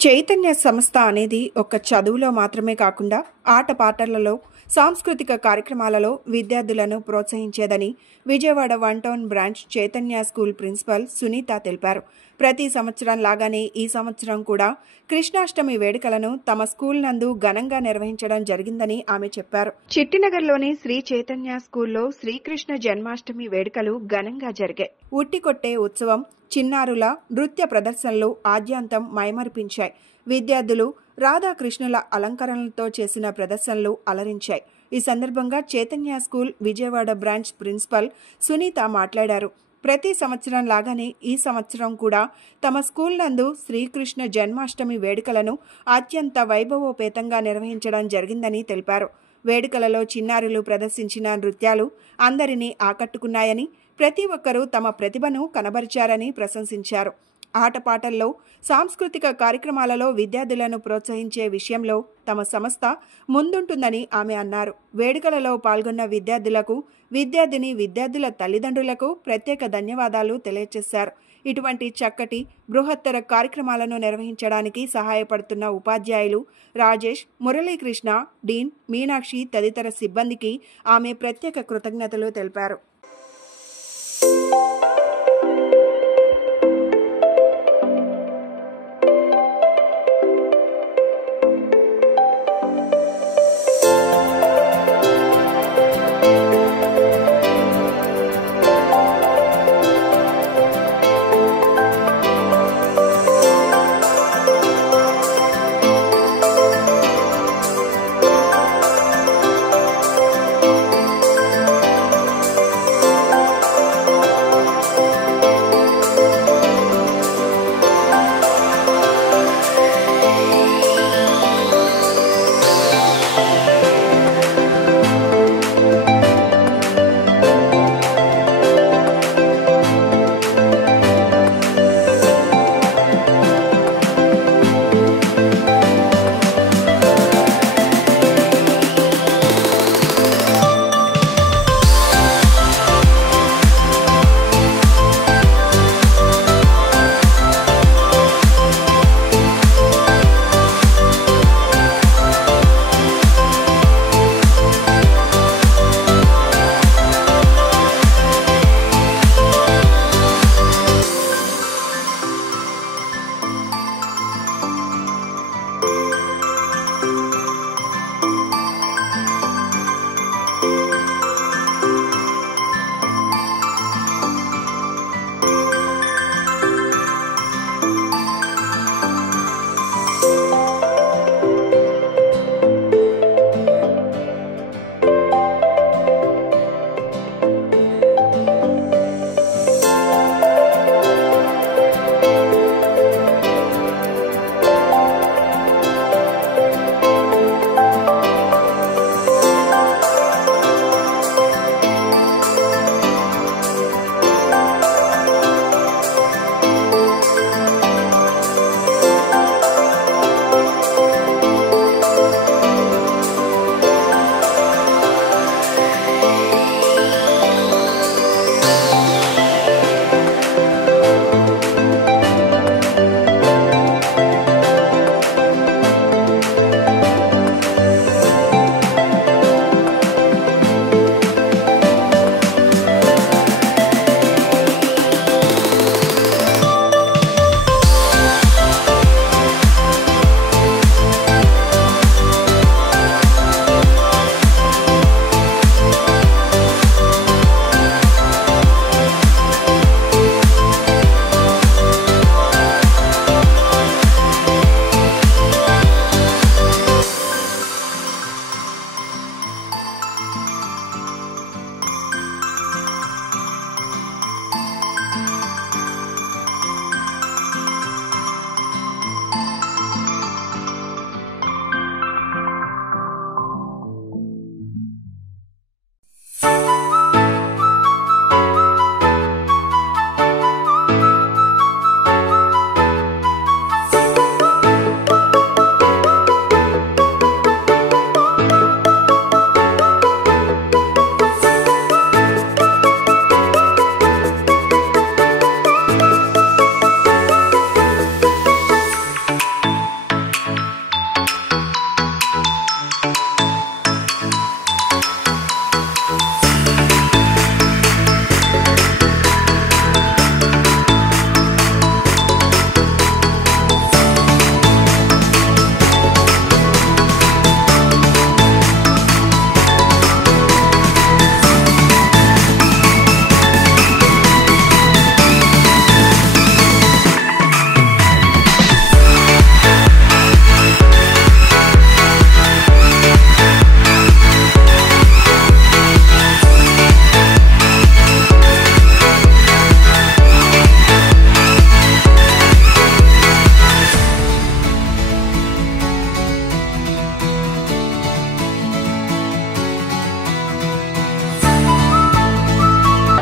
చైతన్య సంస్థ అనేది ఒక చదువులో మాత్రమే కాకుండా ఆటపాటలలో సాంస్కృతిక కార్యక్రమాలలో విద్యార్థులను ప్రోత్సహించేదని Vijayawada one town branch Chaitanya school principal Sunitha తెలిపారు. ప్రతి సంవత్సరం లాగానే ఈ సంవత్సరం కూడా కృష్ణాష్టమి వేడుకలను తమ స్కూల్ నందు ఘనంగా నిర్వహించడం జరిగిందని ఆమె చెప్పారు. చిట్టినగర్లోని శ్రీ చైతన్య స్కూల్లో శ్రీకృష్ణ జన్మాష్టమి వేడుకలు ఘనంగా జరిగాయి. ఉట్టికొట్టే ఉత్సవం, చిన్నారుల నృత్య ప్రదర్శనలు ఆద్యాంతం మైమరిపించాయి. విద్యార్థులు రాధాకృష్ణుల అలంకరణలతో చేసిన ప్రదర్శనలు అలరించాయి. ఈ సందర్భంగా Chaitanya school Vijayawada branch principal Sunitha మాట్లాడారు. ప్రతి సంవత్సరం లాగానే ఈ సంవత్సరం కూడా తమ స్కూల్ నందు శ్రీకృష్ణ జన్మాష్టమి వేడుకలను అత్యంత వైభవోపేతంగా నిర్వహించడం జరిగిందని తెలిపారు. వేడుకలలో చిన్నారులు ప్రదర్శించిన నృత్యాలు అందరినీ ఆకట్టుకున్నాయని, ప్రతి ఒక్కరూ తమ ప్రతిభను కనబరిచారని ప్రశంసించారు. ఆటపాటల్లో, సాంస్కృతిక కార్యక్రమాలలో విద్యార్థులను ప్రోత్సహించే విషయంలో తమ సంస్థ ముందుంటుందని ఆమె అన్నారు. వేడుకలలో పాల్గొన్న విద్యార్థులకు, విద్యార్థుల తల్లిదండ్రులకు ప్రత్యేక ధన్యవాదాలు తెలియజేశారు. ఇటువంటి చక్కటి బృహత్తర కార్యక్రమాలను నిర్వహించడానికి సహాయపడుతున్న ఉపాధ్యాయులు రాజేష్, మురళీకృష్ణ, డీన్, మీనాక్షి తదితర సిబ్బందికి ఆమె ప్రత్యేక కృతజ్ఞతలు తెలిపారు.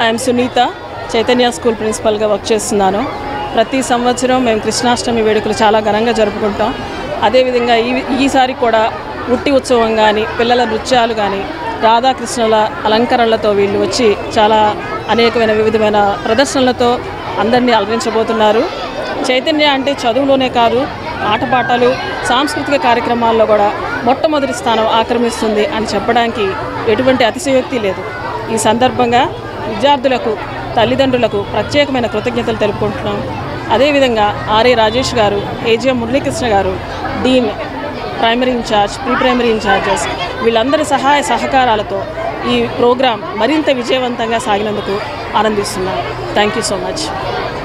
ఐఎమ్ సునీత, చైతన్య స్కూల్ ప్రిన్సిపల్గా వర్క్ చేస్తున్నాను. ప్రతి సంవత్సరం మేము కృష్ణాష్టమి వేడుకలు చాలా ఘనంగా జరుపుకుంటాం. అదేవిధంగా ఈసారి కూడా ఉట్టి ఉత్సవం కానీ, పిల్లల నృత్యాలు కానీ, రాధాకృష్ణుల అలంకరణలతో వీళ్ళు వచ్చి చాలా అనేకమైన వివిధమైన ప్రదర్శనలతో అందరినీ అలరించబోతున్నారు. చైతన్య అంటే చదువులోనే కాదు, ఆటపాటలు, సాంస్కృతిక కార్యక్రమాల్లో కూడా మొట్టమొదటి స్థానం ఆక్రమిస్తుంది అని చెప్పడానికి ఎటువంటి అతిశయోక్తి లేదు. ఈ సందర్భంగా విద్యార్థులకు, తల్లిదండ్రులకు ప్రత్యేకమైన కృతజ్ఞతలు తెలుపుకుంటున్నాం. అదేవిధంగా ఆర్ఏ రాజేష్ గారు, ఏజిఎం మురళీకృష్ణ గారు, dean, primary incharge, pre primary incharges వీళ్ళందరి సహాయ సహకారాలతో ఈ ప్రోగ్రాం మరింత విజయవంతంగా సాగినందుకు ఆనందిస్తున్నాను. Thank you so much.